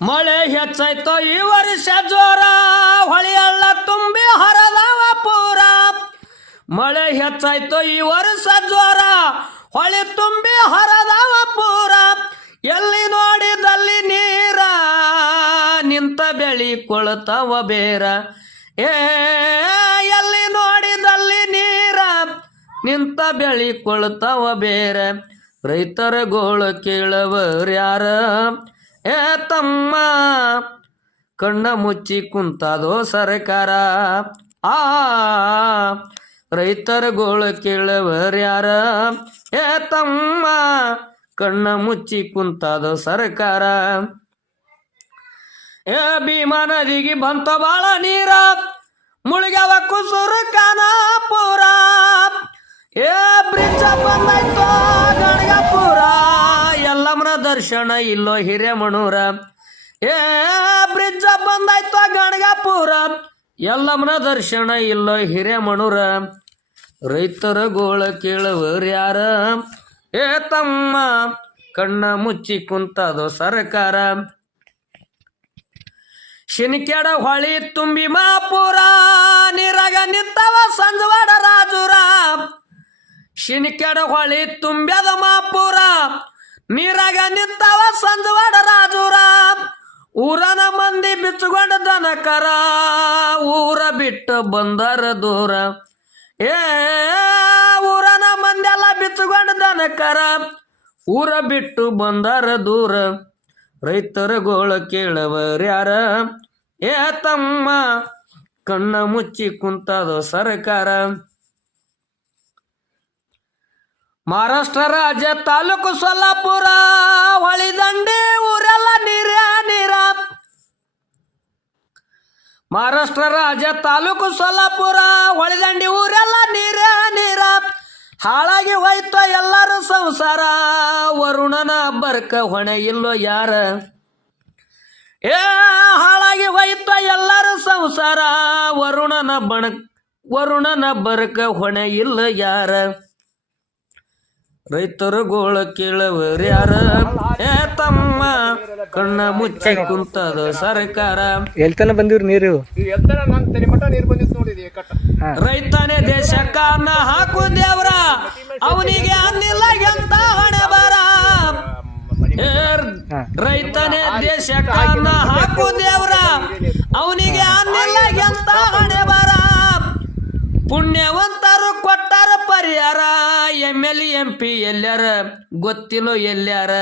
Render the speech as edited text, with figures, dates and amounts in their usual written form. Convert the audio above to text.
ಮಳೆ ಹೆಚ್ಚಾಯ್ತೋ ಈ ವರ್ಷ ಜೋರ ಹೊಳೆಯಳ್ಳ ತುಂಬಿ ಹರದವ ಪೂರ ಮಳೆ ಹೆಚ್ಚಾಯ್ತೋ ಈ ವರ್ಷ ಜೋರ ಹೊಳೆ ತುಂಬಿ ಹರದವ ಪೂರ ಎಲ್ಲಿ ನೋಡಿದಲ್ಲಿ ನೀರ ನಿಂತ ಬೆಳಿ ಕೊಳ್ತವ ಬೇರ ಎಲ್ಲಿ ನೋಡಿದಲ್ಲಿ ನೀರ ನಿಂತ ಬೆಳಿ ಕೊಳ್ತವ ಬೇರ ರೈತರ ಗೋಳು ಕೇಳವರ್ಯಾರ ತಮ್ಮ ಕಣ್ಣ ಮುಚ್ಚಿ ಕುಂತದೋ ಸರ್ಕಾರ ರೈತರ ಗೋಳು ಕೇಳವರ್ಯಾರ ತಮ್ಮ ಕಣ್ಣ ಮುಚ್ಚಿ ಕುಂತದೋ ಸರ್ಕಾರ ಭೀಮಾ ನದಿಗೆ ಬಂತ ಬಾಳ ನೀರ ಮುಳುಗ್ಯಾವ ಕುಸೂರು ಖಾನಾಪುರ ಬ್ರಿಡ್ಜ ಬಂದಾಯ್ತೋ ಗಣಗಾಪುರ ಎಲ್ಲಮ್ಮನ ದರ್ಶನ ಇಲ್ಲೋ ಹಿರೇಮಣೂರ ಬ್ರಿಡ್ಜ ಬಂದಾಯ್ತೋ ಗಣಗಾಪುರ ಎಲ್ಲಮ್ಮನ ದರ್ಶನ ಇಲ್ಲೋ ಹಿರೇಮಣೂರ ರೈತರ ಗೋಳ ಕೇಳುವರ್ಯಾರ ತಮ್ಮ ಕಣ್ಣ ಮುಚ್ಚಿ ಕುಂತದೋ ಸರ್ಕಾರ ಶಿನಿಕ್ಯಾಡ ಹೊಳಿ ತುಂಬಿ ಮಾಪುರ ನೀರಾಗ ನಿಂತವ ಸಂಜವಾಡ ರಾಜುರ ಶಿನಿಕ್ಯಾಡ ಹೊಳಿ ತುಂಬ್ಯದ ಮಾಪುರ ನೀರಾಗ ನಿಂತವ ಸಂಜವಾಡ ರಾಜುರ ಊರನ ಮಂದಿ ಬಿಚ್ಚುಗೊಂಡ ದನಕರ ಊರ ಬಿಟ್ಟು ಬಂದರ ದೂರ ಊರನ ಮಂದೆಲ್ಲ ಬಿಚ್ಚುಗೊಂಡ ದನಕರ ಊರ ಬಿಟ್ಟು ಬಂದರ ದೂರ ರೈತರ ಗೋಳ ಕೇಳವರ್ಯಾರ ತಮ್ಮ ಕಣ್ಣ ಮುಚ್ಚಿ ಕುಂತದೋ ಸರ್ಕಾರ ಮಹಾರಾಷ್ಟ್ರ ರಾಜ್ಯ ತಾಲೂಕು ಸೊಲ್ಲಾಪುರ ಹೊಳಿದಂಡಿ ಊರೆಲ್ಲ ನೀರ ನೀರ ಮಹಾರಾಷ್ಟ್ರ ರಾಜ್ಯ ತಾಲೂಕು ಸೊಲ್ಲಾಪುರ ಹೊಳಿದಂಡಿ ಊರೆಲ್ಲ ನೀರ ನೀರ ಹಾಳಾಗಿ ಹೋಯ್ತೋ ಎಲ್ಲರೂ ಸಂಸಾರ ವರುಣನ ಬರ್ಕ ಹೊಣೆ ಇಲ್ಲೋ ಯಾರ ಹಾಳಾಗಿ ಹೋಯ್ತೋ ಎಲ್ಲರೂ ಸಂಸಾರ ವರುಣನ ಬರ್ಕ ಹೊಣೆ ಇಲ್ಲ ಯಾರ ರೈತರ ಗೋಳ ಕೇಳವರ್ಯಾರ ತಮ್ಮ ಕಣ್ಣ ಮುಚ್ಚಿ ಕುಂತದ ಸರ್ಕಾರ ಎಲ್ತನ ಬಂದಿವ್ರಿ ನೀರು ರೈತನೇ ದೇಶಕ್ಕ ಅನ್ನ ಹಾಕು ದೇವ್ರ ಅವನಿಗೆ ಅನ್ನಿಲ್ಲ ಎಂತ ಹಣೆ ಬರ ರೈತನೇ ದೇಶಕ್ಕ ಅನ್ನ ಹಾಕು ದೇವ್ರ ಅವನಿಗೆ ಅನ್ನಿಲ್ಲ ಎಂತ ಹಣೆ ಬರ ಪುಣ್ಯವಂತರು ಕೊಟ್ಟಾರ ಪರಿಹಾರ MLA MP ಎಲ್ಲಾರ ಗೊತ್ತಿಲ್ಲೋ ಎಲ್ಲಾರ